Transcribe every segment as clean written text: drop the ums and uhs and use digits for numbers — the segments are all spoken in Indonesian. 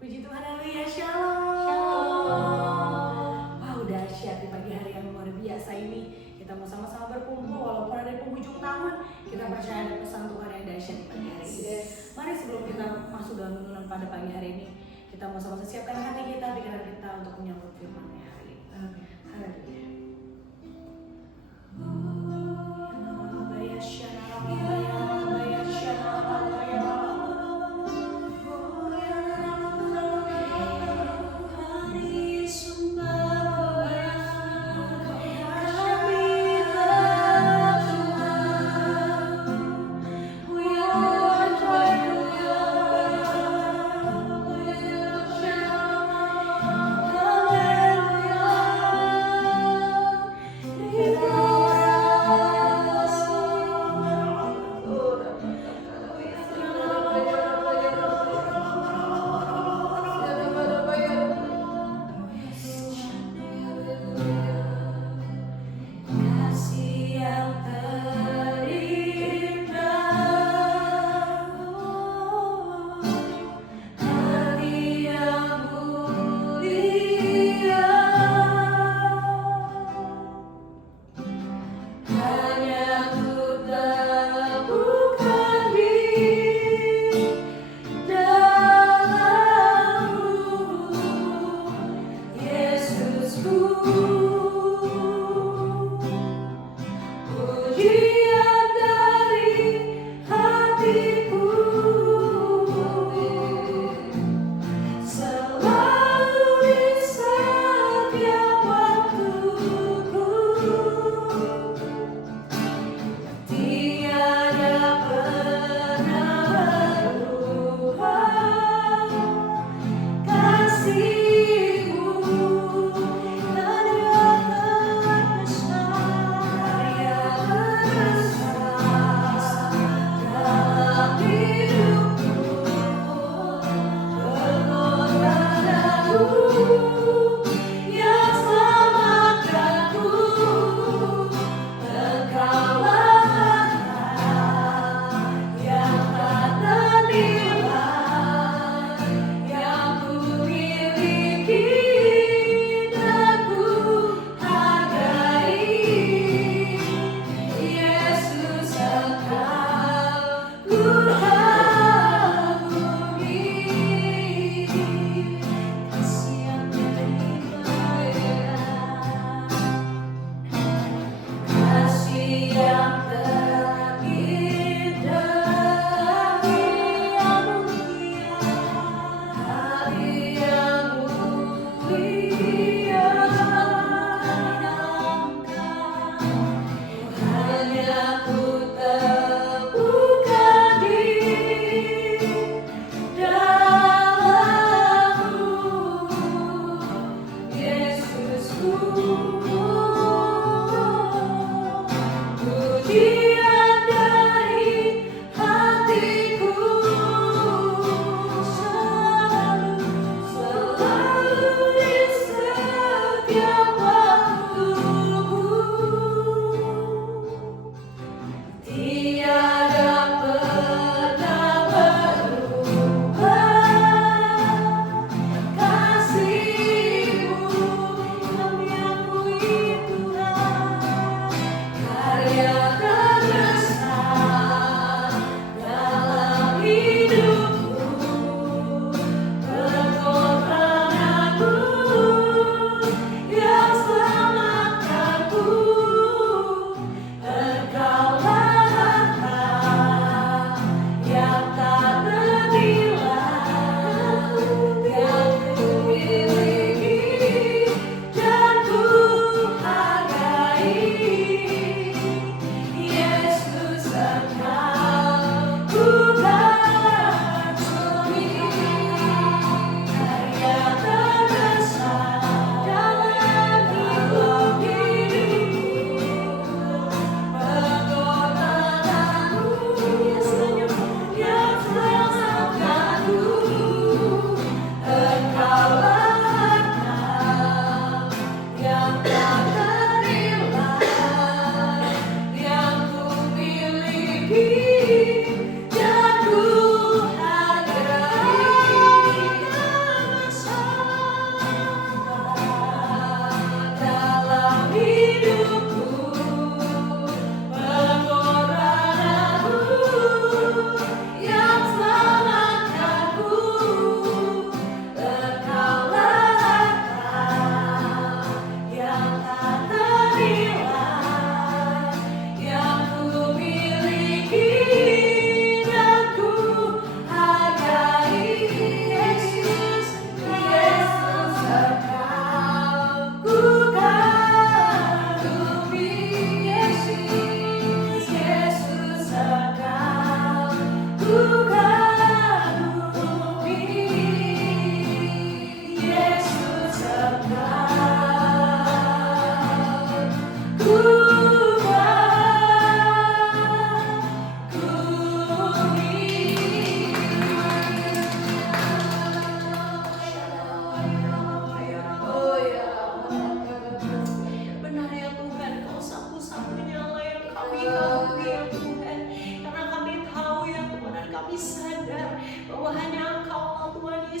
Puji Tuhan, haleluya, shalom. Shalom. Wow, dahsyat di pagi hari yang luar biasa ini. Kita mau sama-sama berkumpul walaupun ada di penghujung tahun. Kita percaya ada pesan Tuhan yang dahsyat di pagi hari ini. Mari sebelum kita masuk dalam renungan pada pagi hari ini, kita mau sama-sama siapkan hati kita, pikiran kita untuk menyambut firman-Nya hari ini. Haleluya.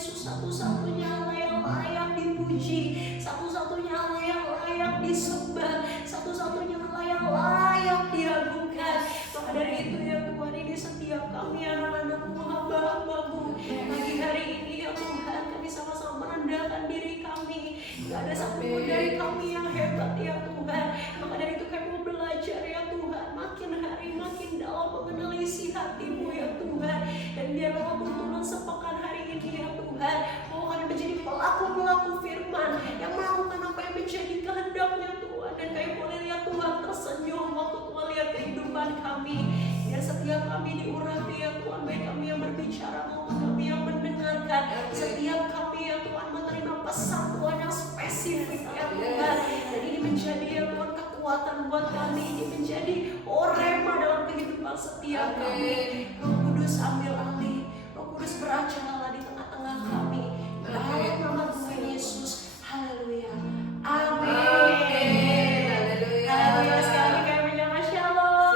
Yesus, satu-satunya Allah yang layak dipuji, satu-satunya Allah yang layak disembah, satu-satunya Allah yang layak diagungkan. Maka dari itu ya Tuhan, ini setiap kami anak-anak-Mu, hamba-hamba-Mu, pagi hari ini ya Tuhan, kami sama-sama merendahkan diri kami. Gak ada satupun dari kami yang hebat ya Tuhan. Maka dari itu kami mau belajar ya Tuhan, makin hari makin dalam mengenal isi hati-Mu ya Tuhan. Dan biarlah tuntunan sepekan hari ini ya Tuhan, mau kami menjadi pelaku-pelaku firman yang melakukan apa yang menjadi kehendak-Nya Tuhan. Dan kami boleh lihat Tuhan tersenyum waktu Tuhan lihat kehidupan kami. Biar setiap kami diurapi ya Tuhan, baik kami yang berbicara maupun kami yang mendengarkan. Setiap kami ya Tuhan menerima pesan Tuhan yang spesifik ya Tuhan. Dan ini menjadi ya Tuhan kekuatan buat kami, ini menjadi rema dalam kehidupan setiap kami. Roh Kudus ambil alih, Roh Kudus beracaralah di tengah-tengah kami. Dalam nama Tuhan Yesus, haleluya, amin. Haleluya. Sekali lagi kami menyapa shalom.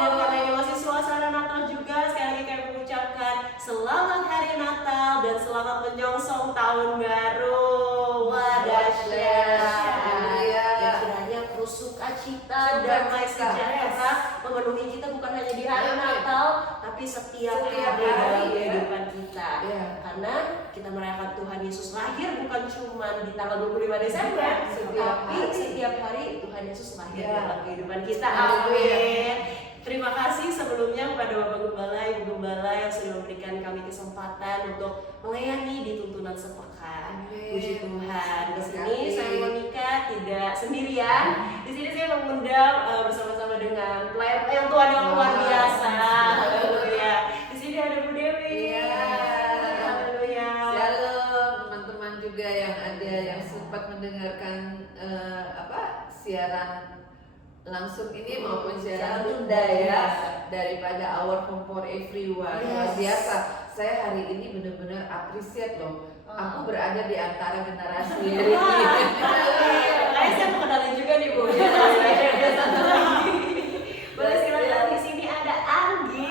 Dan karena ini masih suasana Natal juga, sekali lagi kami mengucapkan selamat hari Natal dan selamat menyongsong tahun baru. Wah, dahsyat. Dan kiranya sukacita, damai sejahtera memenuhi kita bukan hanya di hari Natal, tapi setiap hari dalam kehidupan kita. Karena kita merayakan Tuhan Yesus lahir bukan cuma di tanggal 25 Desember, tapi setiap hari Tuhan Yesus lahir dalam kehidupan kita. Amin. Terima kasih sebelumnya kepada Bapak Gembala, Ibu Gembala yang sudah memberikan kami kesempatan untuk melayani di tuntunan sepekan. Puji Tuhan. Di sini saya Monica tidak sendirian. Di sini saya mengundang bersama-sama dengan pelayan Tuhan yang luar biasa. Haleluya. Di sini ada Bu Dewi. Haleluya. Shalom teman-teman juga yang ada yang sempat mendengarkan siaran langsung ini maupun siaran tunda ya daripada Our Home for Everyone. Luar biasa. Saya hari ini benar-benar appreciate loh. Aku berada di antara generasi ini. Kayaknya saya mau kenalin juga nih Bu. Boleh silakan, di sini ada Anggi.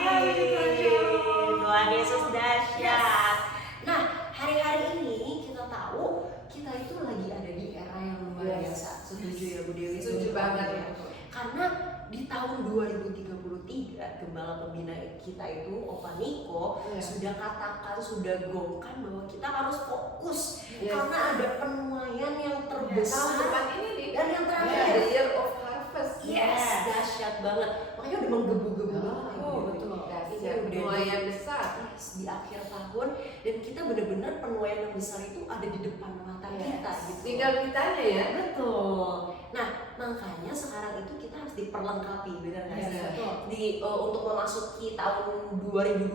Tuhan Yesus dahsyat. Nah, hari-hari ini kita tahu kita itu lagi ada di era yang luar biasa. Setuju ya Bu Dewi? Setuju banget ya. Karena di tahun 2033 gembala pembina kita itu Opa Niko sudah katakan, sudah gongkan bahwa kita harus fokus karena ada penuaian yang terbesar dan yang terakhir The Year of Harvest. dahsyat banget, makanya udah menggebu-gebu banget. Betul. Ini udah penuaian besar di akhir tahun dan kita benar-benar penuaian yang besar itu ada di depan mata kita gitu. Tinggal kitanya ya. Betul. Nah, makanya sekarang itu kita harus diperlengkapi, benar nggak sih? Untuk memasuki tahun 2025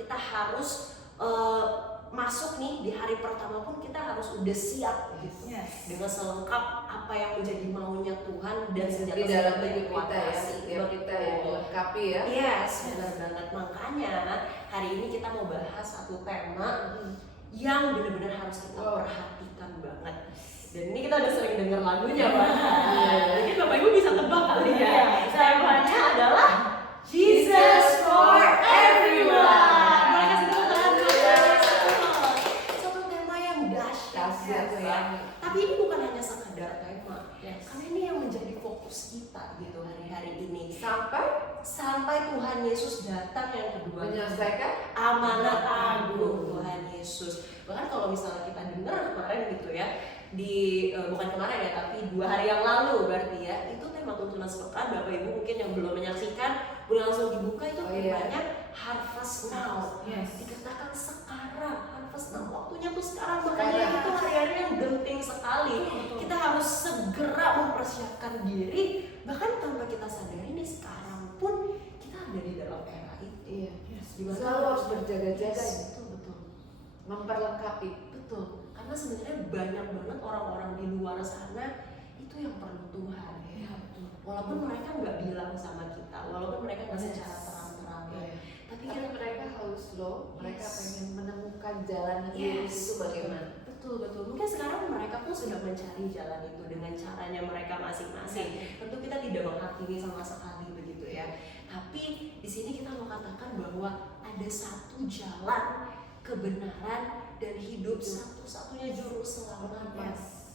kita harus masuk nih di hari pertama pun kita harus udah siap gitu. Dengan selengkap apa yang menjadi maunya Tuhan dan senjata di dalam yang hidup kita ya, setiap kita ya dilengkapi ya. Benar banget. Makanya hari ini kita mau bahas satu tema yang benar-benar harus kita perhatikan banget. Dan ini kita udah sering dengar lagunya Pak. Mungkin Bapak Ibu bisa tebak kali ya. Temanya adalah Jesus for Everyone. Boleh kasih tepuk tangan dulu. Satu tema yang dahsyat ya. Tapi ini bukan hanya sekadar tema. Karena ini yang menjadi fokus kita gitu hari-hari ini. Sampai Tuhan Yesus datang yang kedua. Menyelesaikan amanat agung Tuhan Yesus. Bahkan kalau misalnya kita dengar kemarin gitu ya, bukan kemarin ya, tapi 2 hari yang lalu berarti ya, itu tema tuntunan sepekan. Bapak Ibu mungkin yang belum menyaksikan boleh langsung dibuka, itu temanya Harvest Now. Dikatakan sekarang, Harvest Now, waktunya tuh sekarang. Makanya itu hari-hari yang genting sekali. Kita harus segera mempersiapkan diri, bahkan tanpa kita sadari nih sekarang pun kita ada di dalam era itu. Selalu harus berjaga-jaga. Betul. Memperlengkapi. Betul. Karena sebenarnya banyak banget orang-orang di luar sana itu yang perlu Tuhan. Walaupun mereka nggak bilang sama kita, walaupun mereka nggak secara terang-terang, tapi mereka haus loh. Mereka pengen menemukan jalan Yesus itu bagaimana? Betul. Mungkin sekarang mereka pun sudah mencari jalan itu dengan caranya mereka masing-masing. Tentu kita tidak menghakimi sama sekali begitu ya. Tapi di sini kita mau katakan bahwa ada satu jalan kebenaran, dan hidup. Satu-satunya juru selamat.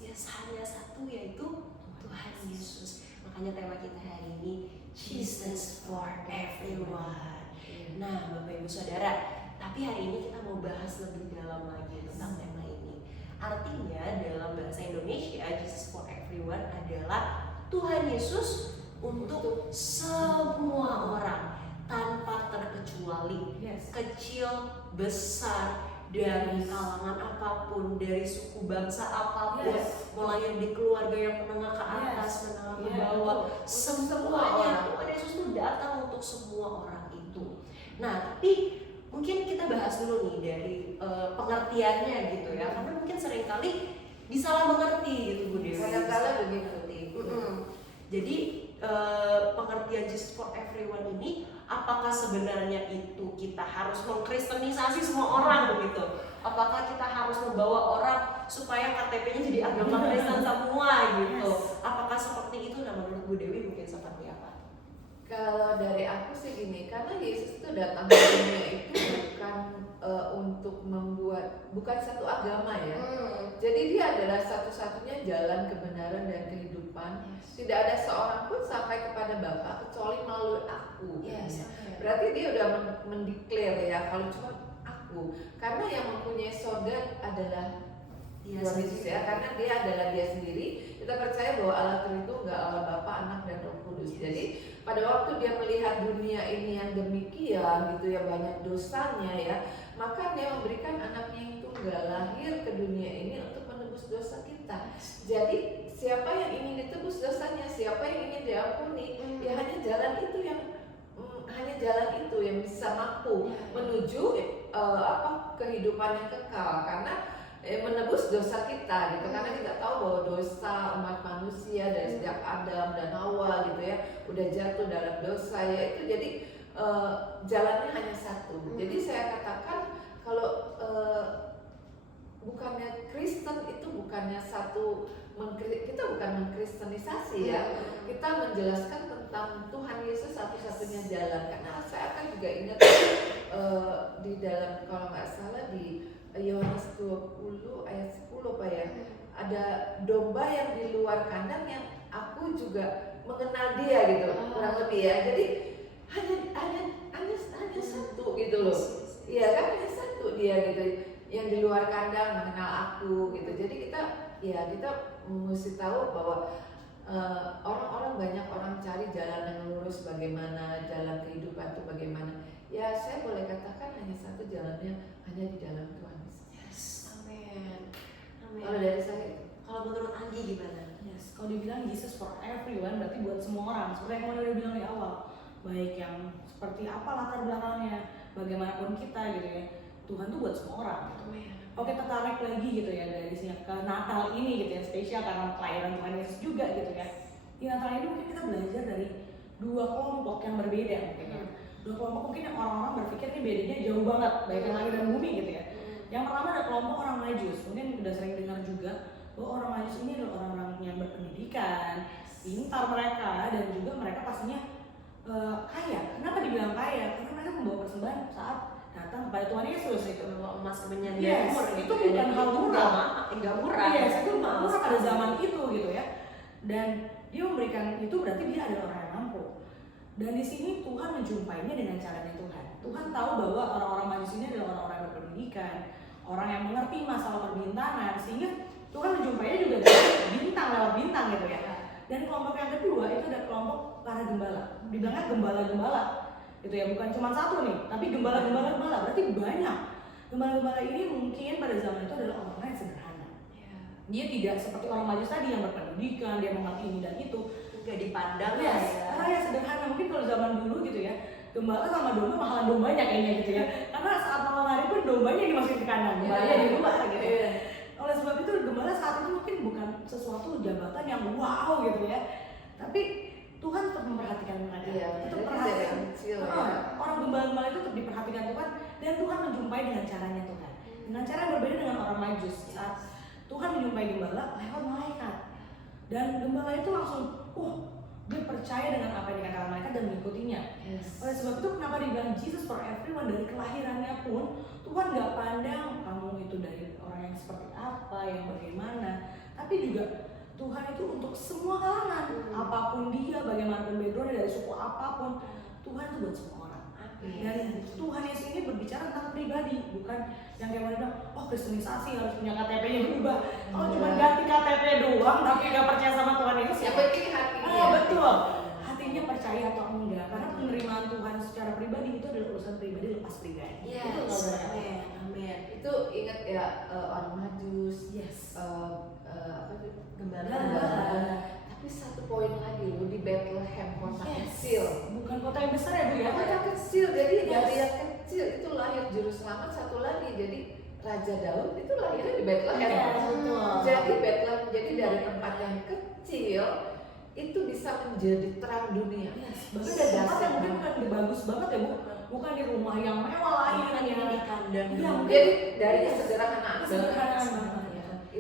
Yes. Hanya satu, yaitu Tuhan Yesus. Makanya tema kita hari ini, Jesus for everyone. Nah, Bapak Ibu Saudara, tapi hari ini kita mau bahas lebih dalam lagi tentang tema ini. Artinya dalam bahasa Indonesia, Jesus for everyone adalah Tuhan Yesus untuk semua orang tanpa terkecuali. Yes. Kecil, besar, dari kalangan apapun, dari suku bangsa apapun, mau lahir di keluarga yang menengah ke atas, menengah ke bawah, semuanya Tuhan Yesus itu datang untuk semua orang itu. Nah, tapi mungkin kita bahas dulu nih dari pengertiannya gitu ya, karena mungkin seringkali disalah mengerti gitu Bu Dewi. Kadang-kadang begitu. Jadi pengertian Jesus for everyone ini, apakah sebenarnya itu kita harus mengkristenisasi semua orang begitu? Apakah kita harus membawa orang supaya KTP-nya jadi agama Kristen semua gitu? Apakah seperti itu? Nah, menurut Bu Dewi mungkin seperti apa? Kalau dari aku sih gini, karena Yesus itu datang ke dunia itu bukan untuk membuat, bukan satu agama ya. Jadi dia adalah satu-satunya jalan kebenaran dan kehidupan. Tidak ada seorang pun sampai kepada Bapa kecuali melalui aku. Berarti dia udah mendeklar ya, kalau cuma aku. Karena yang mempunyai sorga adalah Tuhan Yesus ya, karena dia adalah dia sendiri. Kita percaya bahwa Allah Tritunggal, Allah Bapa, Anak dan Roh Kudus. Jadi pada waktu dia melihat dunia ini yang demikian gitu ya, banyak dosanya ya, maka dia memberikan anaknya yang tunggal lahir ke dunia ini untuk menebus dosa kita. Jadi siapa yang ingin ditebus dosanya, siapa yang ingin diampuni, ya hanya jalan itu yang bisa mampu menuju kehidupan yang kekal, karena menebus dosa kita gitu. Karena kita tahu bahwa dosa umat manusia dari sejak Adam dan Hawa gitu ya udah jatuh dalam dosa ya, itu jadi jalannya hanya satu. Jadi saya katakan kalau bukannya Kristen itu bukannya kita bukan mengkristenisasi ya, kita menjelaskan tentang Tuhan Yesus satu-satunya jalan. Karena saya akan juga ingat di dalam, kalau nggak salah di Yohanes 20 ayat 10 Pak ya, ada domba yang di luar kandang yang aku juga mengenal dia gitu, kurang lebih ya. Jadi hanya satu gitu loh. Iya kan, hanya satu dia gitu yang di luar kandang mengenal aku gitu. Jadi kita mesti tahu bahwa banyak orang cari jalan yang lurus, bagaimana jalan kehidupan itu bagaimana. Ya saya boleh katakan hanya satu jalannya, hanya di dalam Tuhan Yesus. Amin. Kalau dari saya, kalau menurut Anggi gimana? Yes, kalau dibilang Jesus for everyone berarti buat semua orang. Seperti yang udah bilang di awal, baik yang seperti apa latar belakangnya, bagaimanapun kita gitu ya, Tuhan tuh buat semua orang gitu. Oke, kita tarik lagi gitu ya dari sini ke Natal ini gitu ya, spesial karena kelahiran Tuhan Yesus juga gitu ya. Di Natal ini mungkin kita belajar dari dua kelompok yang berbeda mungkin ya. Dua kelompok mungkin yang orang-orang berpikir ini bedanya jauh banget, baik yang langit dan bumi gitu ya. Yang pertama ada kelompok orang Majus, mungkin udah sering dengar juga bahwa orang Majus ini adalah orang-orang yang berpendidikan, pintar mereka, dan juga mereka pastinya kaya. Kenapa dibilang kaya? Karena mereka membawa persembahan saat datang kepada Tuhan Yesus itu. Membawa emas kemenyan Yes, itu bukan hal murah. Enggak murah. Yes, itu nggak murah pada zaman itu gitu ya. Dan dia memberikan itu berarti dia adalah orang yang mampu. Dan di sini Tuhan menjumpainya dengan caranya Tuhan. Tuhan tahu bahwa orang-orang Majus ini adalah orang-orang yang berpendidikan, orang yang mengerti masalah perbintangan, sehingga Tuhan menjumpainya juga dari bintang lewat bintang gitu ya. Dan kelompok yang kedua itu ada kelompok para gembala. Dibilangnya gembala-gembala gitu ya, bukan cuma satu nih, tapi gembala-gembala berarti banyak. Gembala-gembala ini mungkin pada zaman itu adalah orang-orang yang sederhana. Dia tidak seperti orang Majus tadi yang berpendidikan, dia mengerti ini dan itu. Gak dipandang Yes, ya. orang yang sederhana. Mungkin kalau zaman dulu gitu ya, gembala sama domba mahalan dombanya kayaknya gitu ya. Karena saat malam hari pun dombanya dimasukin ke kandang, gembalanya di luar gitu ya. Oleh sebab itu gembala saat itu mungkin bukan sesuatu jabatan yang wow gitu ya. Tapi Tuhan tetap memperhatikan mereka. Tetap perhatikan. Orang gembala-gembala itu tetap diperhatikan Tuhan, dan Tuhan menjumpai dengan caranya Tuhan. Dengan cara yang berbeda dengan orang Majus. Saat Tuhan menjumpai gembala lewat malaikat. Dan gembala itu langsung, dia percaya dengan apa yang dikatakan malaikat dan mengikutinya. Oleh sebab itu kenapa dibilang Jesus for everyone, dari kelahirannya pun Tuhan Tuhan nggak pandang kamu itu dari orang yang seperti apa, yang bagaimana, tapi juga Tuhan itu untuk semua kalangan, apapun dia, bagaimanapun background, dari suku apapun, Tuhan itu buat semua orang. Dan Tuhan Yesus ini berbicara tentang pribadi, bukan yang kayak bilang, oh kristenisasi harus punya KTP-nya berubah. Kalau cuma ganti KTP doang tapi nggak percaya sama Tuhan Yesus, Yang penting hatinya. betul. Hatinya percaya atau enggak, karena penerimaan Tuhan secara pribadi itu adalah urusan pribadi lepas pribadi. Yes. Itu kalau dari aku. Amin. Itu ingat ya, orang Majus, Yes. apa itu? Gembala. Tapi satu poin lagi loh, di Bethlehem, kota kecil. Bukan kota yang besar ya Bu ya? Kota kecil, jadi dari yang kecil itu lahir juru selamat satu lagi. Jadi Raja Daud itu lahirnya di Bethlehem. Yes, betul. Jadi Bethlehem, jadi dari tempat yang kecil itu bisa menjadi terang dunia. Bahkan dari tempat yang mungkin bukan bagus banget ya Bu, bukan di rumah yang mewah lahirnya, di kandang. Iya, mungkin Jadi dari kesederhanaan kesederhanaan banget. banget.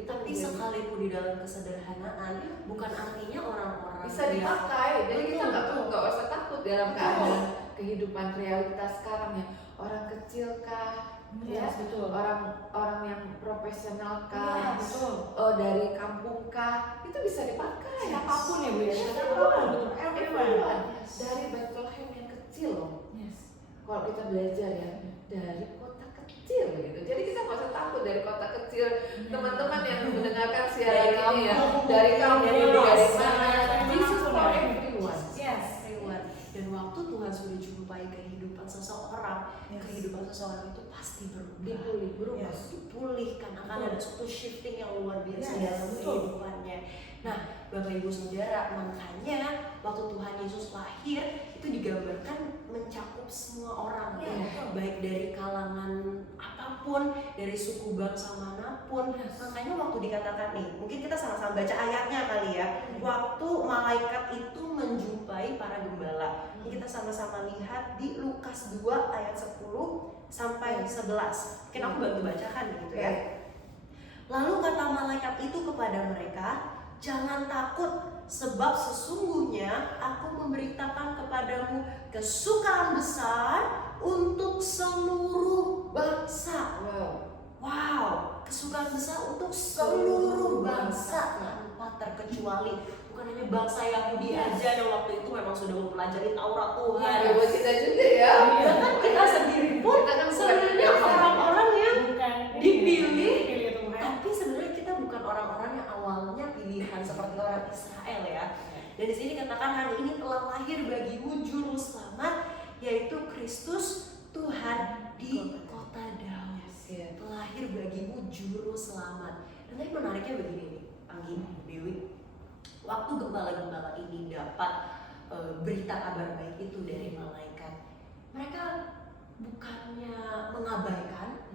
Tapi sekalipun di dalam kesederhanaan, bukan artinya orang-orang Bisa dipakai, jadi kita Betul. nggak usah takut dalam keadaan kehidupan realitas sekarang ya. Orang kecil kah, ya, betul. orang yang profesional kah, Iya, betul. dari kampung kah, itu bisa dipakai. Siapapun ya Bu ya, Siapapun, betul. everyone. Dari Bethlehem yang kecil loh. Yes. Kalau kita belajar ya, dari kota kecil gitu. Jadi kita nggak usah takut dari kota kecil. Teman-teman yang mendengarkan siaran ini ya, dari kampung, dari mana, Jesus for everyone. Yes. Everyone. Dan waktu Tuhan sudah jumpai kehidupan seseorang, Yes. kehidupan seseorang itu pasti berubah. Dipulih, berubah. Yes, dipulihkan, akan ada suatu shifting yang luar biasa Yes, dalam betul. kehidupannya. Nah, Bapak Ibu Saudara, makanya waktu Tuhan Yesus lahir itu digambarkan mencakup semua orang, Ya, ya. betul. Baik dari kalangan apapun, dari suku bangsa manapun. Yes. Makanya waktu dikatakan nih, mungkin kita sama-sama baca ayatnya kali ya. Waktu malaikat itu menjumpai para gembala. Ini kita sama-sama lihat di Lukas 2 ayat 10 sampai 11. Mungkin aku bantu bacakan gitu ya. Lalu kata malaikat itu kepada mereka, jangan takut, sebab sesungguhnya aku memberitakan kepadamu kesukaan besar untuk seluruh bangsa. Wow, kesukaan besar untuk seluruh bangsa tanpa terkecuali. Bukan hanya bangsa Yahudi aja yang waktu itu memang sudah mempelajari Taurat Tuhan. Ya buat kita juga ya. Bahkan kita sendiri pun Kita kan sebenarnya bukan orang-orang yang Bukan dipilih, Tuhan. tapi sebenarnya kita bukan orang-orang yang awalnya pilihan seperti orang Israel ya. Dan di sini katakan hari ini telah lahir bagimu juru selamat, yaitu Kristus Tuhan di kota Daud. Telah lahir bagimu juru selamat. Dan tapi menariknya begini nih, Anggi, Dewi. Waktu gembala-gembala ini dapat berita kabar baik itu dari malaikat, mereka bukannya mengabaikan,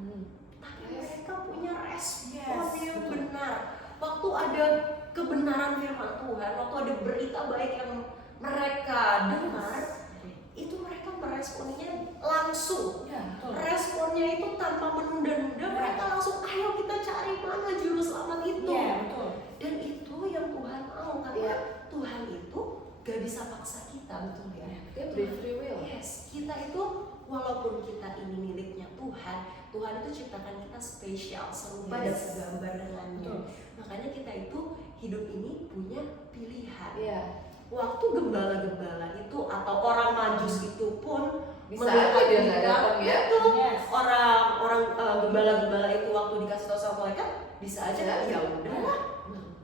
tapi mereka punya respon yang benar. Waktu ada kebenaran firman Tuhan, waktu ada berita baik yang mereka dengar, itu mereka meresponinya langsung. Ya, betul. Responnya itu tanpa menunda-nunda, mereka langsung ayo kita cari mana juru selamat itu. Iya, betul. Dan itu yang Tuhan mau, karena Tuhan itu gak bisa paksa kita, betul ya. Dia beri free will. Yes, kita itu walaupun kita ini miliknya Tuhan, Tuhan itu ciptakan kita spesial, serupa dan segambar dengannya. Betul. Makanya kita itu hidup ini punya pilihan. Iya. Waktu gembala-gembala itu atau orang Majus itu pun Bisa aja dia nggak datang ya. Betul. Yes. Orang gembala-gembala itu waktu dikasih tahu sama mereka bisa aja ya udahlah,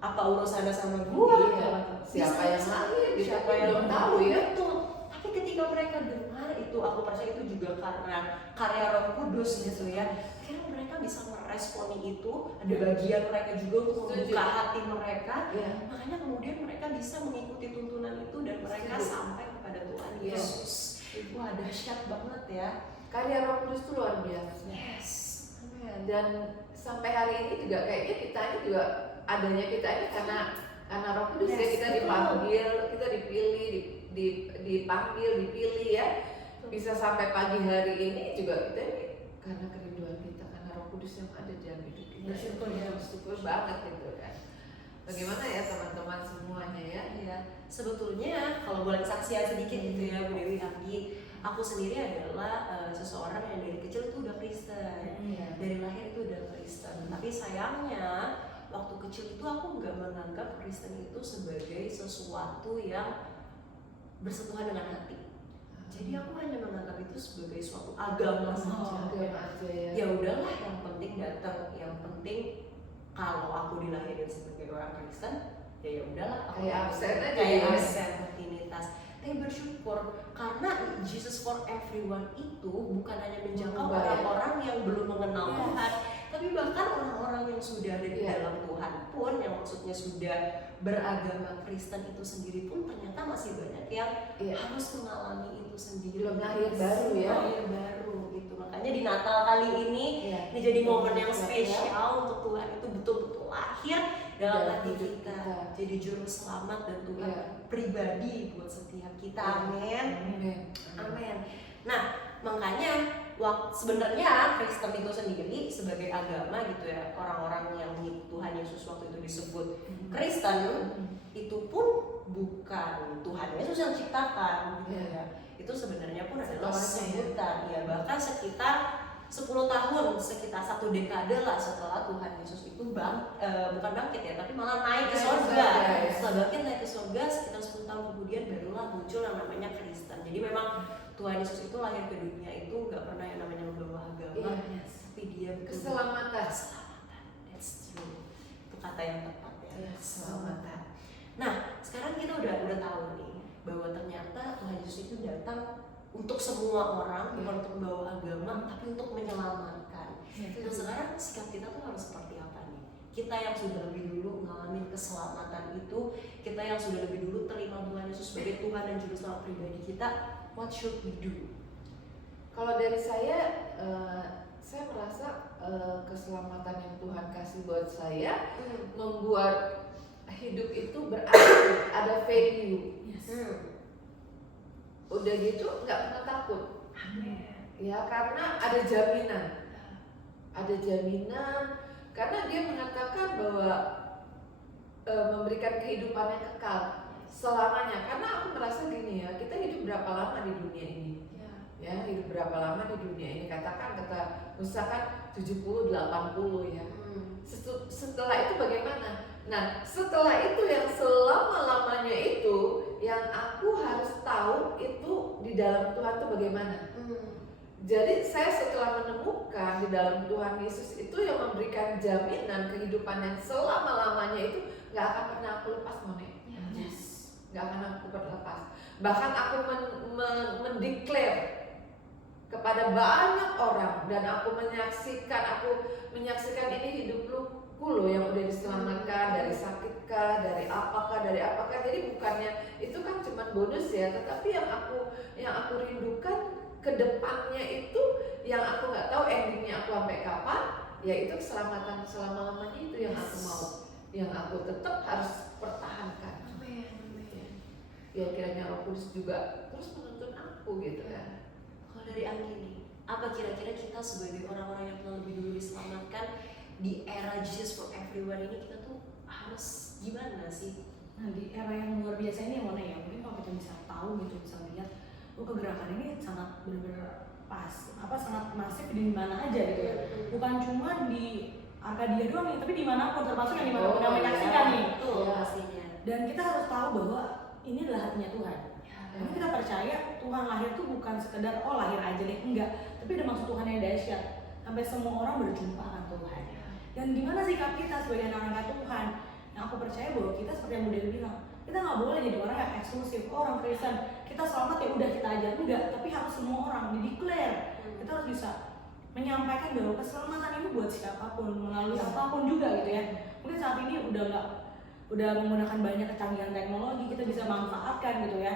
apa urusannya sama gua? Iya. Siapa yang lahir? Siapa yang belum tahu ya. Betul. Tapi ketika mereka dengar itu, aku percaya itu juga karena karya Roh Kudus gitu ya. Akhirnya mereka bisa meresponi itu. Ada bagian mereka juga untuk Setuju. membuka hati mereka. Iya. Makanya kemudian mereka bisa mengikuti tuntunan itu dan mereka Setuju. sampai kepada Tuhan Iya. Yesus. Wah, dahsyat banget ya. Karya Roh Kudus itu luar biasa. Yes. Amin. Dan sampai hari ini juga kayaknya kita ini juga adanya kita ini karena Roh Kudus ya, Yes, kita betul. dipanggil, kita dipilih, dipanggil, dipilih ya. Bisa sampai pagi hari ini juga kita ini karena kerinduan kita, karena Roh Kudus yang ada dalam hidup kita. Bersyukur ya. Bersyukur banget gitu kan. Bagaimana ya teman-teman semuanya ya? Iya, sebetulnya kalau boleh kesaksian sedikit gitu ya Bu Dewi Anggi, aku sendiri adalah seseorang yang dari kecil tuh udah Kristen. Tapi sayangnya waktu kecil itu aku nggak menganggap Kristen itu sebagai sesuatu yang bersentuhan dengan hati. Jadi aku hanya menganggap itu sebagai suatu agama saja. Agama aja ya. Ya udahlah, yang penting datang, yang penting kalau aku dilahirin sebagai orang Kristen, ya udahlah. Aku Kayak absen aja kayak ya. absen rutinitas. Tapi bersyukur karena Jesus for Everyone itu bukan hanya menjangkau orang-orang yang belum mengenal Tuhan, tapi bahkan orang-orang yang sudah ada di dalam Tuhan pun, yang maksudnya sudah beragama Kristen itu sendiri pun ternyata masih banyak yang harus mengalami itu sendiri. Belum lahir baru ya. Lahir baru gitu. Makanya di Natal kali ini ini jadi momen yang spesial untuk Tuhan itu betul-betul lahir dalam hati kita. Jadi juru selamat dan Tuhan pribadi buat setiap kita. Amin. Amin. Nah, makanya sebenarnya Kristen itu sendiri sebagai agama gitu ya, orang-orang yang mengikut Tuhan Yesus waktu itu disebut Kristen, itu pun bukan Tuhan Yesus yang ciptakan gitu ya. Itu sebenarnya pun adalah sebutan ya, bahkan sekitar 10 tahun, sekitar 1 dekade lah setelah Tuhan Yesus itu bukan bangkit ya, tapi malah naik ke surga. Setelah bangkit naik ke surga, sekitar 10 tahun kemudian barulah muncul yang namanya Kristen. Jadi memang Tuhan Yesus itu lahir ke dunia itu gak pernah yang namanya membawa agama, tapi dia Keselamatan. That's true. Itu kata yang tepat ya. Keselamatan. Nah, sekarang kita udah tahu nih bahwa ternyata Tuhan Yesus itu datang untuk semua orang, bukan untuk membawa agama, tapi untuk menyelamatkan. Dan sekarang sikap kita tuh harus seperti apa nih? Kita yang sudah lebih dulu mengalami keselamatan itu, kita yang sudah lebih dulu terima Tuhan Yesus sebagai Tuhan dan Juru Selamat pribadi kita, what should we do? Kalau dari saya merasa keselamatan yang Tuhan kasih buat saya membuat hidup itu berarti, ada value. Udah gitu nggak pernah takut. Ya, karena ada jaminan. Ada jaminan karena dia mengatakan bahwa memberikan kehidupan yang kekal selamanya. Karena aku merasa gini ya, kita hidup berapa lama di dunia ini? Ya, hidup berapa lama di dunia ini? Katakan misalkan 70 80 ya. Setelah itu bagaimana? Nah, setelah itu yang selama-lamanya itu yang aku harus tahu itu di dalam Tuhan itu bagaimana. Jadi saya setelah menemukan di dalam Tuhan Yesus itu yang memberikan jaminan kehidupan yang selama-lamanya itu gak akan pernah aku lepas, Mone. Gak akan aku lepas. Bahkan aku mendeklar kepada banyak orang dan aku menyaksikan ini hidupku loh yang udah diselamatkan dari sakitkah, dari apakah. Jadi bukannya itu kan cuma bonus ya, tetapi yang aku rindukan ke depannya itu yang aku nggak tahu endingnya aku sampai kapan, yaitu keselamatan selama-lamanya itu yang aku mau, yang aku tetap harus pertahankan. Ya kiranya Roh Kudus juga terus menuntun aku gitu kan. Kalau dari Anggi nih, apa kira-kira kita sebagai orang-orang yang telah lebih dulu diselamatkan di era Jesus for Everyone ini, kita tuh harus gimana sih? Nah, di era yang luar biasa ini yang mana ya, mungkin kalau kita bisa tahu gitu, bisa lihat kegerakan ini sangat benar-benar sangat masif di mana aja gitu ya. Bukan cuma di Arkadia doang nih, tapi dimanapun, termasuk yang dimanapun yang menyaksikan nih. Pastinya. Dan kita harus tahu bahwa ini adalah hatinya Tuhan. Karena kita percaya Tuhan lahir tuh bukan sekedar lahir aja deh, enggak. Tapi ada maksud Tuhan yang dahsyat. Sampai semua orang berjumpa dengan Tuhan. Dan gimana sikap kita sebagai anak-anak Tuhan? Yang aku percaya bahwa kita seperti yang Bunda bilang, kita nggak boleh jadi orang yang eksklusif. Orang Kristen, kita selamat ya udah kita aja, enggak. Tapi harus semua orang di-declare. Kita harus bisa menyampaikan bahwa keselamatan ini buat siapapun, melalui apapun juga gitu ya. Mungkin saat ini udah menggunakan banyak kecanggihan teknologi, kita bisa manfaatkan gitu ya.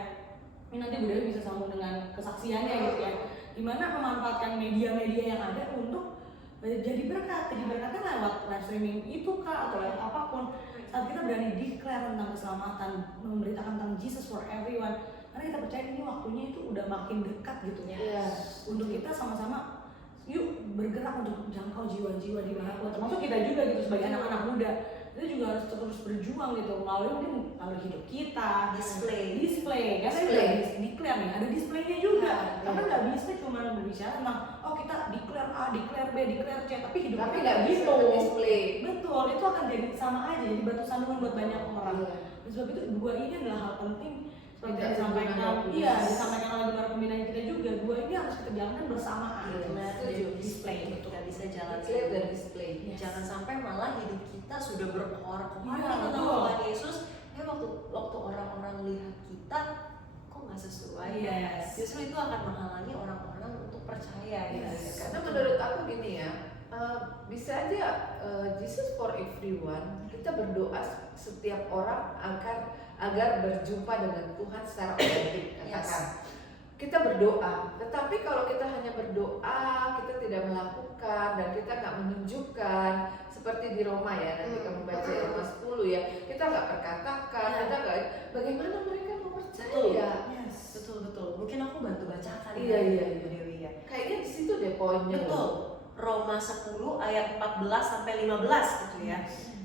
Ini nanti Bunda bisa sambung dengan kesaksiannya gitu ya. Dimana memanfaatkan media-media yang ada untuk jadi berkat lewat live streaming itu kah atau lewat apapun. Saat kita berani declare tentang keselamatan, memberitakan tentang Jesus for Everyone, karena kita percaya ini waktunya itu udah makin dekat gitu ya. Untuk kita sama-sama yuk bergerak untuk jangkau jiwa-jiwa di mana pun, termasuk kita juga gitu sebagai anak-anak muda. kita juga harus terus berjuang gitu melalui hidup kita, display kan declare nih, ada displaynya juga. Karena nggak bisa cuma berbicara tentang kita declare A, declare B, declare C, tapi hidup kita nggak gitu. Betul, itu akan jadi sama aja, jadi batu sandungan buat banyak orang. Oleh sebab itu dua ini adalah hal penting seperti yang disampaikan oleh para pembina kita juga. Dua ini harus kita jalankan bersamaan. Display itu nggak bisa jalan declare dan display. Jangan sampai malah hidup kita sudah berkoar-koar tentang Tuhan Yesus. Waktu orang-orang lihat kita kok nggak sesuai. Justru itu akan menghalangi orang-orang untuk percaya. Karena menurut aku gini ya, bisa aja Jesus for everyone, kita berdoa setiap orang agar berjumpa dengan Tuhan secara otentik, katakan. Kita berdoa, tetapi kalau kita hanya berdoa, kita tidak melakukan dan kita nggak menunjukkan, seperti di Roma ya, nanti kamu baca Roma 10 ya, kita nggak perkatakan, kita nggak, bagaimana mereka mau percaya? Betul. Mungkin aku bantu bacakan. Iya. Dewi ya. Kayaknya di situ deh poinnya. Betul. Roma 10 ayat 14 sampai 15 gitu ya.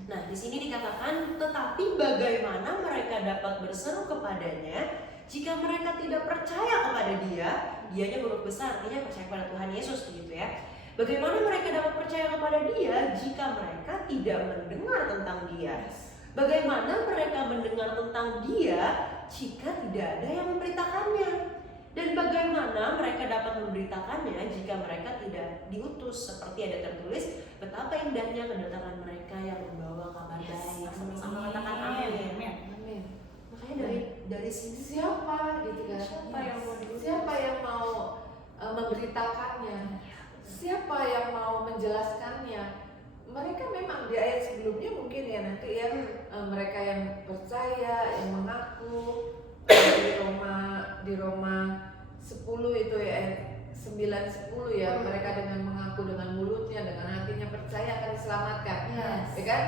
Nah, di sini dikatakan, tetapi bagaimana mereka dapat berseru kepadanya jika mereka tidak percaya kepada Dia? Dianya huruf besar, artinya percaya kepada Tuhan Yesus begitu ya. Bagaimana mereka dapat percaya kepada Dia jika mereka tidak mendengar tentang Dia? Bagaimana mereka mendengar tentang Dia jika tidak ada yang memberitakannya? Dan bagaimana mereka dapat memberitakannya jika mereka tidak diutus? Seperti ada tertulis, betapa indahnya kedatangan mereka yang membawa kabar baik. Sama-sama katakan amin. Makanya dari sini siapa gitu kan? Siapa yang mau memberitakannya? Siapa yang mau menjelaskannya? Mereka memang di ayat sebelumnya mungkin ya nanti ya mereka yang percaya, yang mengaku. Di Roma 10 itu ya 9-10 ya, mereka dengan mengaku dengan mulutnya, dengan hatinya percaya akan diselamatkan, ya kan?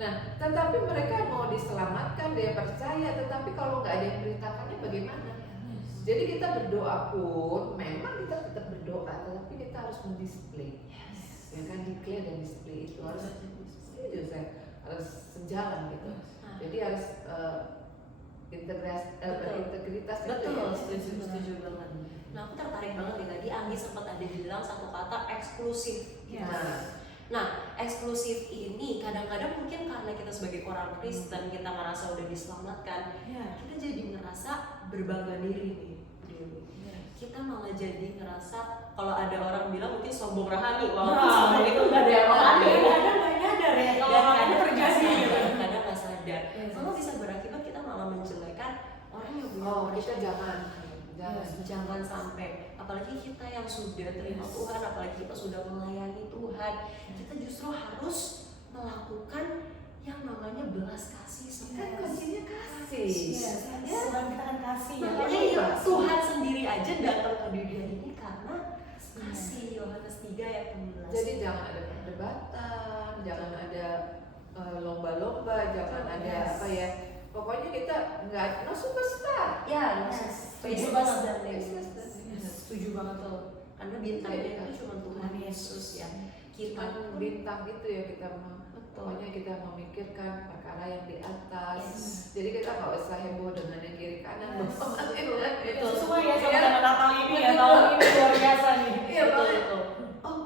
Nah, tetapi mereka mau diselamatkan, dia percaya, tetapi kalau nggak ada yang beritakannya bagaimana? Jadi kita berdoa pun, memang kita tetap berdoa, tetapi kita harus mendisplay, ya kan? Declare dan display itu harus sejalan gitu. Jadi harus berintegritas betul, itu ya. setuju banget. Nah, aku tertarik banget nih, tadi Anggi sempat ada bilang satu kata eksklusif. Nah, eksklusif ini kadang-kadang mungkin karena kita sebagai orang Kristen, kita merasa udah diselamatkan, kita jadi ngerasa berbangga diri nih. Kita malah jadi ngerasa, kalau ada orang bilang mungkin sombong rohani, walaupun sombong itu nggak ada yang rohani. Kadang nggak nyadar ya kalau ada terjadi. Kadang nggak sadar. Malah bisa berakibat kita malah menjelekan orang yang punya kita jangan sampai, apalagi kita yang sudah terima Tuhan, apalagi kita sudah melayani Tuhan, kita justru harus melakukan yang namanya belas kasih. Kan kuncinya kasih. Tuhan kita kan kasih ya. Makanya Tuhan sendiri aja datang ke dunia ini karena kasih. Yohanes 3 ayat 16. Jadi jangan ada perdebatan, jangan ada lomba-lomba, jangan ada apa ya. Pokoknya kita nggak no superstar. Setuju banget. Setuju banget tuh. Karena bintangnya itu cuma Tuhan Yesus ya. Kita bintang itu ya kita pokoknya kita memikirkan perkara yang di atas. Jadi kita nggak usah heboh dengan yang kiri kanan. Itu sesuai ya sama tema Natal ini ya, tahun ini luar biasa nih. Iya betul. Oh,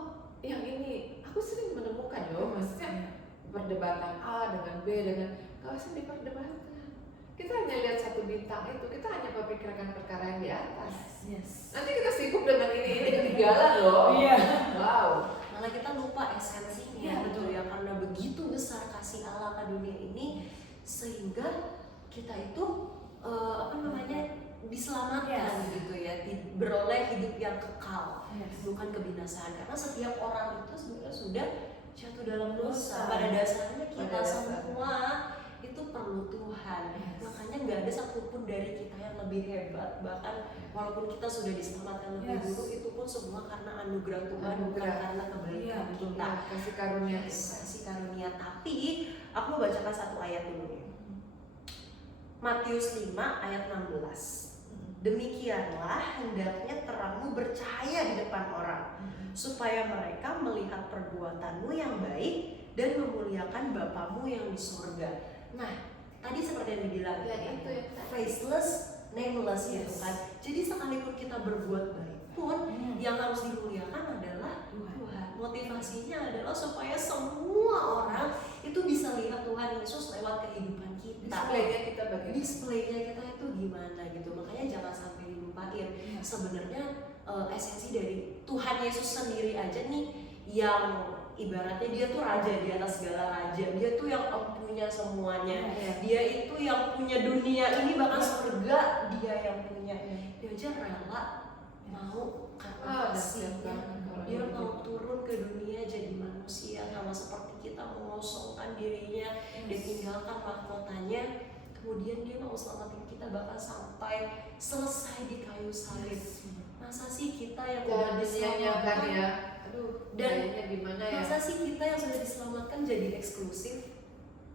yang ini aku sering menemukan maksudnya perdebatan A dengan B dengan nggak usah diperdebatkan. Kita hanya lihat satu bintang itu, kita hanya memikirkan perkara yang di atas. Nanti kita sibuk dengan ini ketinggalan loh. Wow. Malah kita lupa esensinya gitu ya, karena begitu besar kasih Allah ke dunia ini sehingga kita itu diselamatkan gitu ya, beroleh hidup yang kekal, bukan kebinasaan. Karena setiap orang itu sebenarnya sudah jatuh dalam dosa. Pada dasarnya kita semua itu perlu Tuhan. Makanya nggak ada satupun dari kita yang lebih hebat. Bahkan walaupun kita sudah diselamatkan lebih dulu, itu pun semua karena anugerah Tuhan, bukan karena kebaikan kita. Kasih karunia. Kasih karunia. Tapi aku mau bacakan satu ayat dulu nih. Matius 5 ayat 16. Demikianlah hendaknya terangmu bercahaya di depan orang, supaya mereka melihat perbuatanmu yang baik dan memuliakan Bapamu yang di surga. Nah, tadi seperti yang dibilang, Ya, itu ya. faceless, nameless gitu kan. Jadi sekalipun kita berbuat baik pun, yang harus dimuliakan adalah Tuhan. Motivasinya adalah supaya semua orang itu bisa lihat Tuhan Yesus lewat kehidupan kita. Displaynya kita bagaimana? Displaynya kita itu gimana gitu. Makanya jangan sampai dilupain. Sebenarnya esensi dari Tuhan Yesus sendiri aja nih, yang ibaratnya dia tuh raja di atas segala raja. Dia tuh yang punya semuanya. Dia itu yang punya dunia ini, bahkan surga dia yang punya. Dia aja rela mau karena kasihnya. Dia mau turun ke dunia jadi manusia, sama seperti kita mengosongkan dirinya, dia tinggalkan mahkotanya. Kemudian dia mau selamatin kita bahkan sampai selesai di kayu salib. Masa sih kita yang udah diselamatkan ya, aduh, dan gimana ya? masa sih kita yang sudah diselamatkan jadi eksklusif?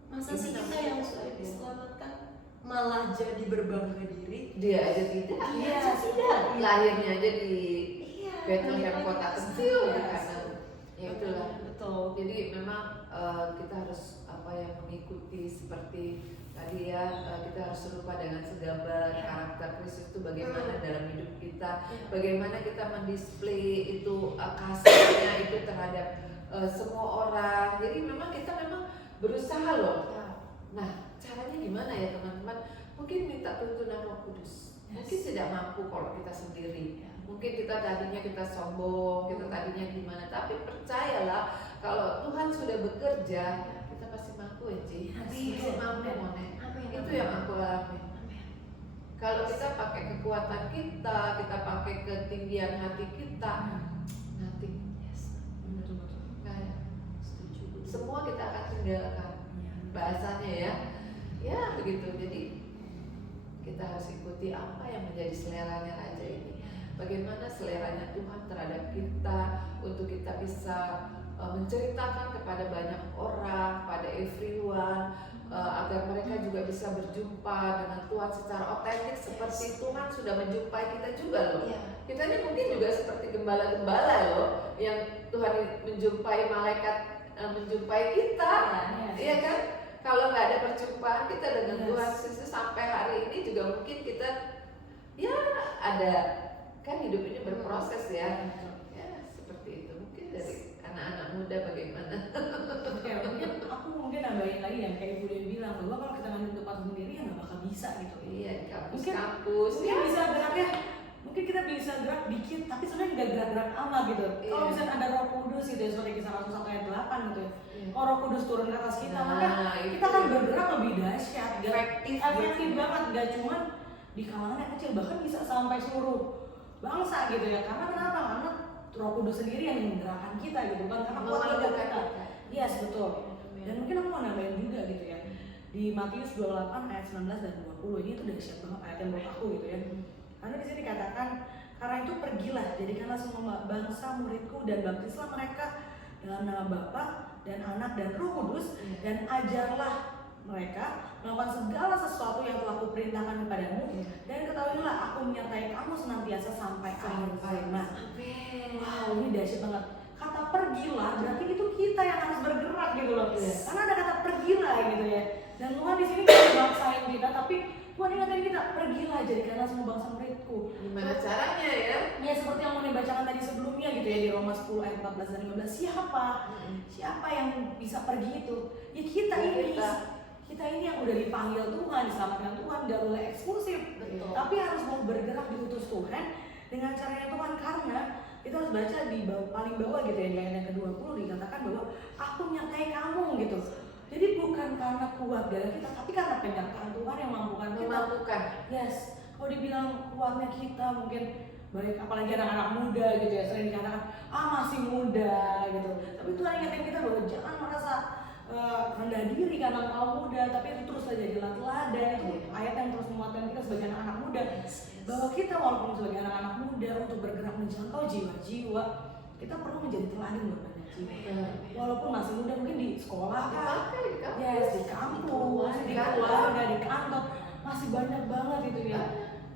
Masa sih kita yang sudah diselamatkan malah jadi berbangga diri? Dia aja tidak. Iya, tidak. Lahirnya aja di Iya, Bethlehem kota kecil iya. karena ya itulah. Betul. Jadi memang kita harus mengikuti seperti tadi ya, kita harus serupa dengan segambar karakter Kristus itu bagaimana dalam hidup kita, bagaimana kita mendisplay itu kasihnya itu terhadap semua orang. Jadi memang kita berusaha loh. Nah, caranya gimana ya teman-teman? Mungkin minta tuntunan Roh Kudus. Mungkin tidak mampu kalau kita sendiri. Mungkin kita tadinya kita sombong, kita tadinya gimana, tapi percayalah kalau Tuhan sudah bekerja, kita pasti mampu ya, Ci. Pasti mampu, Monet. Itu yang aku alami. Kalau kita pakai kekuatan kita pakai ketinggian hati kita, nanti semua kita akan tinggalkan. Bahasanya ya begitu. Jadi kita harus ikuti apa yang menjadi seleranya Raja ini. Bagaimana seleranya Tuhan terhadap kita, untuk kita bisa menceritakan kepada banyak orang, pada everyone, agar mereka juga bisa berjumpa dengan Tuhan secara otentik seperti Tuhan sudah menjumpai kita juga loh. Kita ini mungkin juga seperti gembala-gembala loh, yang Tuhan menjumpai malaikat, menjumpai kita, iya kan? Kalau nggak ada perjumpaan kita dengan Tuhan Yesus sampai hari ini juga mungkin kita ya ada, kan hidup ini berproses ya seperti itu. Mungkin dari anak-anak muda bagaimana? Oke, mungkin nambahin lagi yang kayak Ibu Dewi bilang, bahwa kalau kita ngambil tempat sendiri ya nggak bakal bisa gitu. Iya, di kampus mungkin bisa geraknya, mungkin kita bisa gerak dikit, tapi sebenarnya nggak gerak-gerak amat gitu. Kalau misalnya ada Roh Kudus gitu ya, seperti Kisah Rasul 1 ayat 8 gitu ya. Kalau Roh Kudus turun ke atas kita, maka kita akan bergerak lebih dahsyat, efektif banget, gak cuma di kalangan yang kecil, bahkan bisa sampai seluruh bangsa gitu ya. Karena kenapa? Karena Roh Kudus sendiri yang menggerakkan kita gitu kan, karena kuat kita. Yes, betul. Dan mungkin aku mau nambahin juga gitu ya, di Matius 28 ayat 19 dan 20, ini tuh dahsyat banget ayat yang menurut aku gitu ya. Karena di sini dikatakan, karena itu pergilah, jadikanlah semua bangsa muridku dan baptislah mereka dalam nama Bapa dan Anak dan Roh Kudus, dan ajarlah mereka melakukan segala sesuatu yang telah kuperintahkan kepadamu, dan ketahuilah aku menyertai kamu senantiasa sampai akhir zaman. Wow, ini dahsyat banget. Kata pergilah berarti itu kita yang harus bergerak gitu loh. Karena ada kata pergilah gitu ya. Dan Tuhan di sini tidak bangsain kita, tapi Tuhan ingatin kita, pergilah jadikanlah semua bangsa muridku. Gimana caranya ya? Ya seperti yang mau dibacakan tadi sebelumnya gitu ya, di Roma 10 ayat 14 dan 15. Siapa yang bisa pergi itu? Ya kita ini. Kita ini yang udah dipanggil Tuhan, diselamatkan Tuhan, gak boleh eksklusif. Betul. Tapi harus mau bergerak diutus Tuhan dengan caranya Tuhan, karena kita harus baca di paling bawah gitu ya, di ayat yang ke-20 dikatakan bahwa aku menyertai kamu gitu. Jadi bukan karena kuat dari kita, tapi karena penyertaan Tuhan yang mampukan kita. Yes, kalau dibilang kuatnya kita mungkin baik, apalagi anak-anak muda gitu ya, sering dikatakan masih muda gitu. Tapi Tuhan ingatin kita bahwa jangan merasa rendah diri karena engkau muda, tapi itu terus saja jalan teladan. Itu ayat yang terus menguatkan kita sebagai anak-anak muda, bahwa kita walaupun sebagai anak-anak muda untuk bergerak menjangkau jiwa-jiwa, kita perlu menjadi teladan buat banyak jiwa. Walaupun masih muda, mungkin di sekolah kan, di kampus, di keluarga, di kantor, masih banyak banget gitu ya.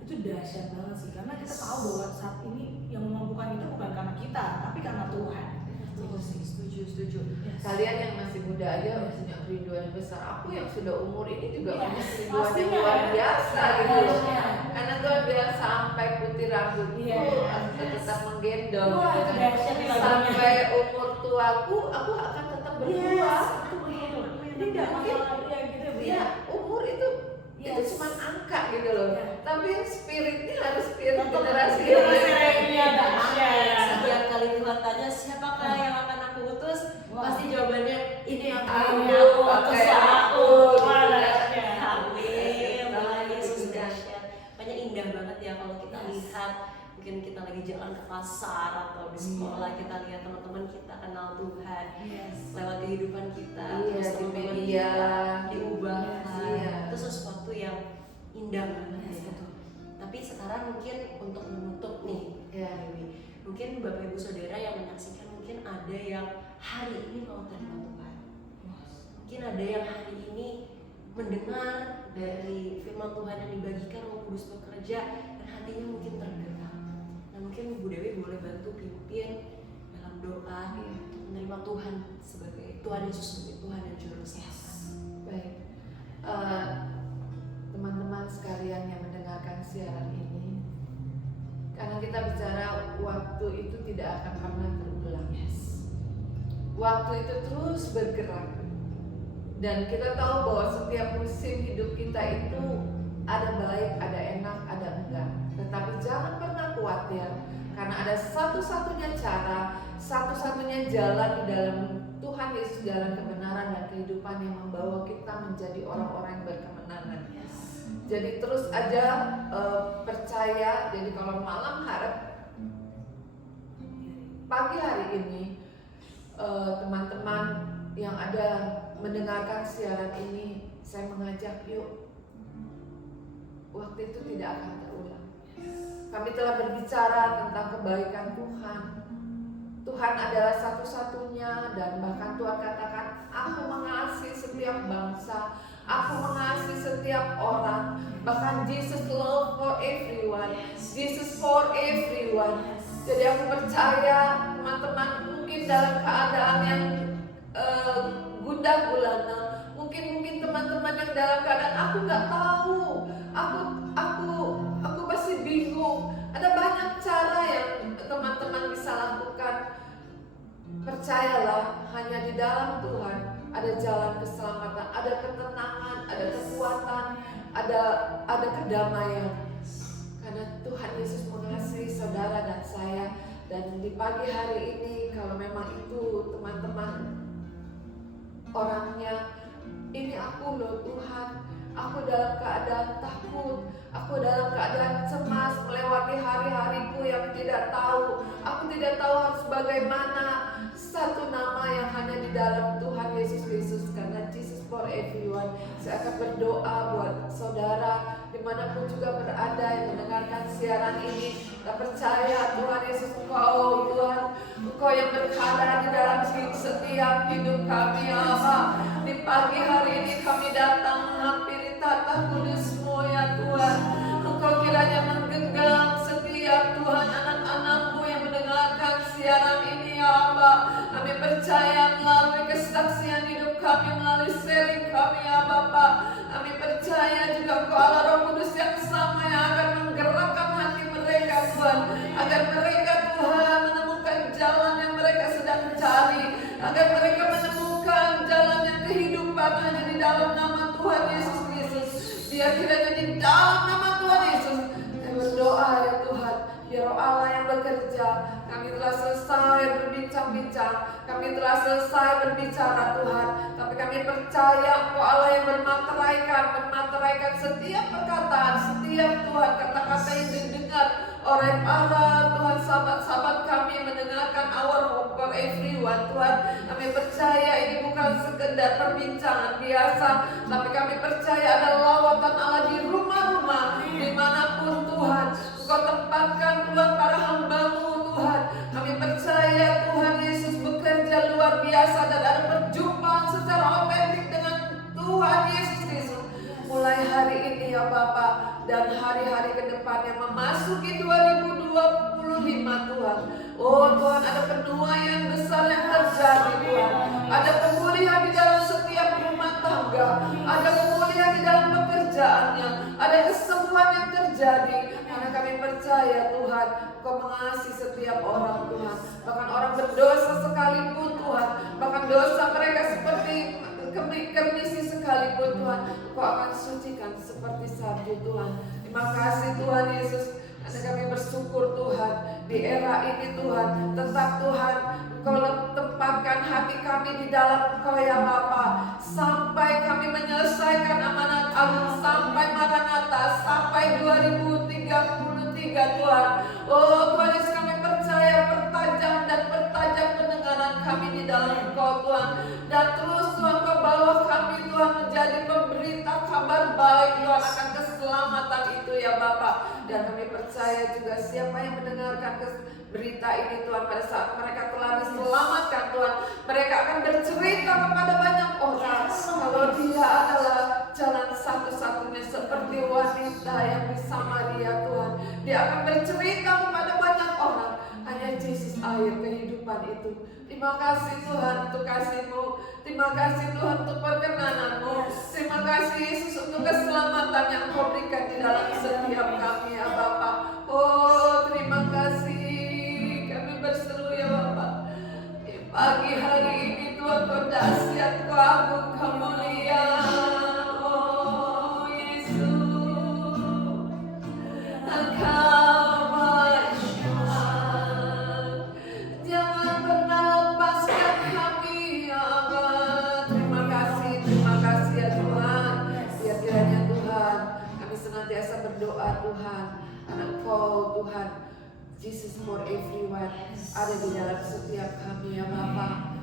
Itu dahsyat banget sih, karena kita tahu bahwa saat ini yang memampukan kita bukan karena kita, tapi karena Tuhan. Setuju. Yes. Kalian yang masih muda aja punya kerinduan yang besar. Aku yang sudah umur ini juga punya Yes, kerinduan yang pastinya, luar ya. biasa Yes, gitu loh. ya. Karena Tuhan bilang sampai putih rambutku Yes. aku tetap menggendong. Wah, gitu. itu dahsyat nih lagunya. Sampai umur tuaku aku akan tetap berdua. Yes, itu betul. Jadi nggak Mungkin masalah ya gitu Bu. ya umur itu Yes. cuma angka gitu loh. Ya. Tapi spiritnya harus spirit Tetap generasi generasi ini. ini ada. Setiap kali Tuhan tanya siapakah yang akan aku utus, Wah. pasti jawabannya ini yang Aku, pakai aku, gitu Wah, kan. dahsyat. Amin. Tuhan Yesus Gitu kan. dahsyat. Banyak indah banget ya kalau kita Yes. lihat, mungkin kita lagi jalan ke pasar atau di sekolah, kita lihat teman-teman kita kenal Tuhan Yes. lewat kehidupan kita, Iya, terus di teman-teman media. kita diubahkan. Iya. Itu sesuatu yang indah banget Yes, ya. betul. Tapi sekarang mungkin untuk menutup nih, Ya. Dewi, mungkin Bapak Ibu Saudara yang menyaksikan, mungkin ada yang hari ini mau terima Tuhan. Mungkin ada yang hari ini mendengar dari firman Tuhan yang dibagikan, Roh Kudus bekerja dan hatinya mungkin tergerak. Nah, mungkin Bu Dewi boleh bantu pimpin dalam doa untuk menerima Tuhan sebagai Tuhan Yesus sebagai Tuhan dan Juru Selamat. Baik. Teman-teman sekalian yang mendengarkan siaran ini, karena kita bicara waktu itu tidak akan pernah terulang. Waktu itu terus bergerak. Dan kita tahu bahwa setiap musim hidup kita itu ada baik, ada enak, ada enggak. Tetapi jangan pernah khawatir, karena ada satu-satunya cara, satu-satunya jalan di dalam Tuhan Yesus, jalan kebenaran dan kehidupan yang membawa kita menjadi orang-orang yang berkemenangan. Jadi terus aja percaya. Jadi kalau malam pagi hari ini teman-teman yang ada mendengarkan siaran ini, saya mengajak yuk, waktu itu tidak akan terulang. Kami telah berbicara tentang kebaikan Tuhan. Tuhan adalah satu-satunya, dan bahkan Tuhan katakan, aku mengasihi setiap bangsa, aku mengasihi setiap orang. Bahkan Jesus love for everyone, Jesus for everyone. Jadi aku percaya teman-teman mungkin dalam keadaan yang gundah gulana, mungkin teman-teman yang dalam keadaan aku nggak tahu, aku masih bingung. Ada banyak cara yang teman-teman bisa lakukan. Percayalah, hanya di dalam Tuhan ada jalan keselamatan, ada ketenangan, ada kekuatan, ada kedamaian. Karena Tuhan Yesus mengasihi saudara dan saya. Dan di pagi hari ini, kalau memang itu teman-teman orangnya, ini aku loh Tuhan, aku dalam keadaan takut, aku dalam keadaan cemas, melewati hari-hariku yang tidak tahu, aku tidak tahu harus bagaimana. Satu nama yang hanya di dalam Tuhan Yesus Kristus, karena Jesus for everyone. Saya akan berdoa buat saudara dimanapun juga berada yang mendengarkan siaran ini. Kita percaya Tuhan Yesus, Engkau Tuhan, Engkau yang berkarya di dalam setiap hidup kami ya Allah. Di pagi hari ini kami datang menghampiri tata kudus-Mu ya Tuhan. Engkau kiranya menggenggam setiap Tuhan anak-anak-Mu yang mendengarkan siaran ini ya Allah. Kami percaya melalui kesaksian hidup kami, melalui sharing kami ya Bapa, kami percaya juga Engkau Allah Roh Kudus yang sama yang akan menggerakkan hati mereka Tuhan, agar mereka Tuhan menemukan jalan yang mereka sedang cari, agar mereka menemukan jalan yang kehidupan hanya di dalam nama Tuhan Yesus Kristus. Biar kiranya di dalam nama Tuhan Yesus saya berdoa ya Tuhan, biar Roh Allah yang bekerja. Kami telah selesai berbincang-bincang, kami telah selesai berbicara Tuhan, tapi kami percaya Engkau Allah yang bermateraikan setiap perkataan, setiap Tuhan kata-kata yang didengar oleh para Tuhan sahabat-sahabat kami yang mendengarkan Our Hope for Everyone Tuhan. Kami percaya ini bukan sekedar perbincangan biasa, tapi kami percaya ada lawatan Allah di rumah-rumah dimanapun Tuhan Engkau tempatkan Tuhan para hamba-Mu Tuhan. Kami percaya Tuhan Yesus bekerja luar biasa dan ada perjumpaan secara otentik dengan Tuhan Yesus Kristus mulai hari ini ya Bapa, dan hari-hari ke depannya memasuki 2025 terima Tuhan. Oh Tuhan, ada penuaian besar yang terjadi Tuhan. Ada pemulihan di dalam setiap rumah tangga, ada pemulihan di dalam pekerjaannya, ada kesembuhan yang terjadi. Karena kami percaya Tuhan, Kau mengasihi setiap orang Tuhan. Bahkan orang berdosa sekalipun Tuhan, bahkan dosa mereka seperti kemisi sekalipun Tuhan, Kau akan sucikan seperti salju Tuhan. Terima kasih Tuhan Yesus. Karena kami bersyukur Tuhan, di era ini Tuhan, tetap Tuhan Engkau tempatkan hati kami di dalam Engkau ya Bapa, sampai kami menyelesaikan amanat agung, sampai Maranatha, sampai 2033 Tuhan. Oh Tuhan Yesus, kami percaya pertajam dan pertajam pendengaran kami di dalam Engkau Tuhan. Dan terus Tuhan Kau bawa kami Tuhan menjadi pemberita kabar baik Tuhan akan keselamatan itu ya Bapa. Dan kami percaya juga siapa yang mendengarkan berita ini Tuhan, pada saat mereka telah diselamatkan Tuhan, mereka akan bercerita kepada banyak orang kalau dia adalah jalan satu-satunya seperti wanita yang di Samaria Tuhan. Dia akan bercerita kepada banyak orang, hanya Yesus air kehidupan itu. Terima kasih Tuhan untuk kasih-Mu. Terima kasih Tuhan untuk perkenanan-Mu. Terima kasih Yesus untuk keselamatan yang Kau berikan di dalam setiap kami ya Bapa. Oh terima kasih. Kami berseru ya Bapa. Di pagi hari ini Tuhan Kau dahsyat, Kau agung, Kau mulia. Oh Yesus, Engkau dahsyat. Jangan pernah lepaskan kami ya Allah. Terima kasih ya Tuhan. Biar kiranya Tuhan, kami senantiasa berdoa Tuhan, karena Engkau Tuhan Jesus for everyone ada di dalam setiap kami ya Bapa.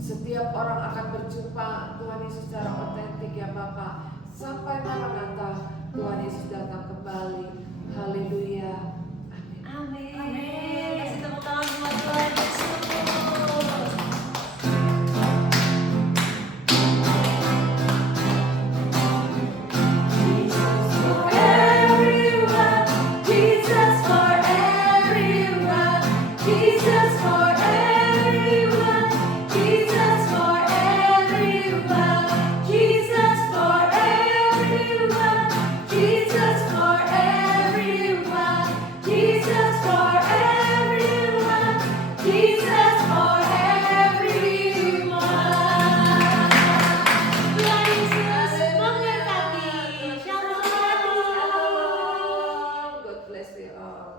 Setiap orang akan berjumpa Tuhan Yesus secara otentik ya Bapa, sampai Maranatha Tuhan Yesus datang kembali. Haleluya. Amin. Amin. Kasih tepuk tangan buat Tuhan.